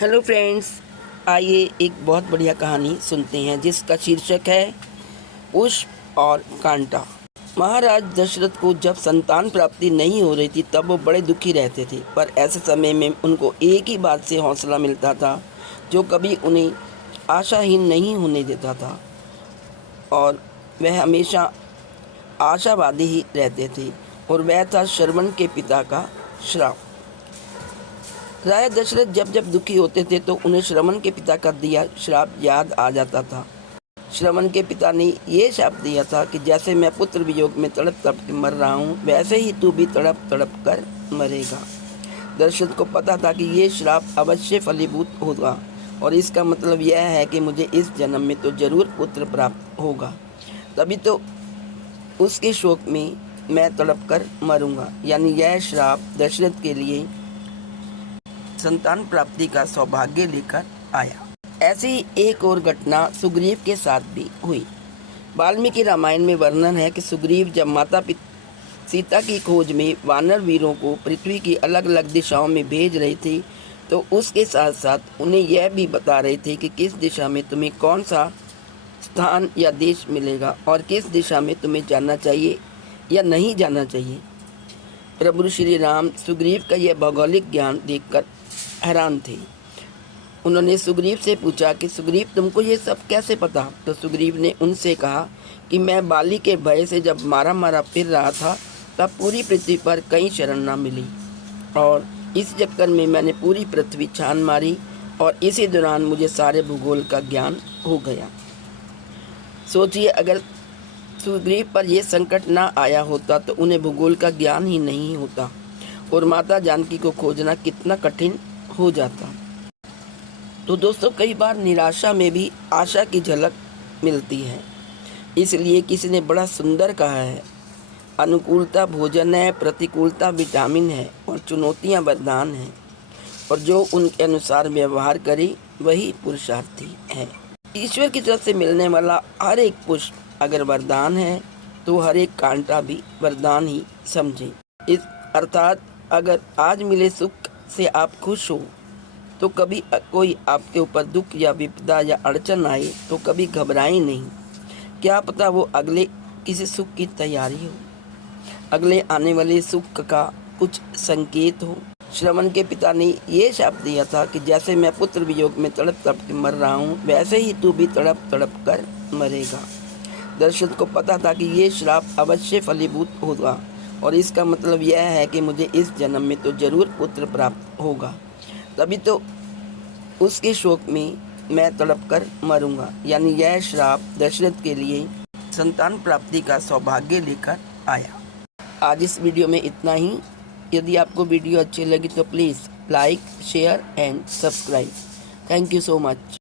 Hello friends, आइए एक बहुत बढ़िया कहानी सुनते हैं जिसका शीर्षक है पुष्प और कांटा। महाराज दशरथ को जब संतान प्राप्ति नहीं हो रही थी तब वो बड़े दुखी रहते थे, पर ऐसे समय में उनको एक ही बात से हौसला मिलता था जो कभी उन्हें आशाहीन नहीं होने देता था, और वह हमेशा आशावादी ही रहते थे, और वह था श्रवण के पिता का श्राप। राजा दशरथ जब जब दुखी होते थे तो उन्हें श्रवण के पिता का दिया श्राप याद आ जाता था। श्रवण के पिता ने ये श्राप दिया था कि जैसे मैं पुत्र वियोग में तड़प तड़प के मर रहा हूँ, वैसे ही तू भी तड़प तड़प कर मरेगा। दशरथ को पता था कि ये श्राप अवश्य फलीभूत होगा, और इसका मतलब यह है कि मुझे इस जन्म में तो जरूर पुत्र प्राप्त होगा, तभी तो उसके शोक में मैं तड़प कर मरूंगा। यानी यह श्राप दशरथ के लिए संतान प्राप्ति का सौभाग्य लेकर आया। ऐसी एक और घटना सुग्रीव के साथ भी हुई। वाल्मीकि रामायण में वर्णन है कि सुग्रीव जब माता सीता की खोज में वानर वीरों को पृथ्वी की अलग अलग दिशाओं में भेज रहे थे, तो उसके साथ साथ उन्हें यह भी बता रहे थे कि किस दिशा में तुम्हें कौन सा स्थान या देश मिलेगा और किस दिशा में तुम्हें जाना चाहिए या नहीं जाना चाहिए। प्रभु श्री राम सुग्रीव का यह भौगोलिक ज्ञान देखकर हैरान थे। उन्होंने सुग्रीव से पूछा कि सुग्रीव, तुमको ये सब कैसे पता? तो सुग्रीव ने उनसे कहा कि मैं बाली के भय से जब मारा मारा फिर रहा था तब पूरी पृथ्वी पर कहीं शरण न मिली, और इस चक्कर में मैंने पूरी पृथ्वी छान मारी, और इसी दौरान मुझे सारे भूगोल का ज्ञान हो गया। सोचिए, अगर सुग्रीव पर यह संकट ना आया होता तो उन्हें भूगोल का ज्ञान ही नहीं होता, और माता जानकी को खोजना कितना कठिन हो जाता। तो दोस्तों, कई बार निराशा में भी आशा की झलक मिलती है। इसलिए किसी ने बड़ा सुंदर कहा है, अनुकूलता भोजन है, प्रतिकूलता विटामिन है, और चुनौतियां वरदान हैं, और जो उनके अनुसार व्यवहार करे वही पुरुषार्थी है। ईश्वर की तरफ से मिलने वाला हर एक पुष्प अगर वरदान है तो हर एक कांटा भी वरदान ही समझे। इस अर्थात अगर आज मिले सुख से आप खुश हो तो कभी कोई आपके ऊपर दुख या विपदा या अड़चन आए तो कभी घबराएं नहीं। क्या पता वो अगले किसी सुख की तैयारी हो, अगले आने वाले सुख का कुछ संकेत हो। श्रवण के पिता ने ये शाप दिया था कि जैसे मैं पुत्र वियोग में तड़प तड़प के मर रहा हूँ, वैसे ही तू भी तड़प तड़प कर मरेगा। दशरथ को पता था कि ये श्राप अवश्य फलीभूत होगा, और इसका मतलब यह है कि मुझे इस जन्म में तो जरूर पुत्र प्राप्त होगा, तभी तो उसके शोक में मैं तड़प कर मरूंगा। यानी यह श्राप दशरथ के लिए संतान प्राप्ति का सौभाग्य लेकर आया। आज इस वीडियो में इतना ही। यदि आपको वीडियो अच्छी लगी तो please like, share and subscribe. Thank you so much.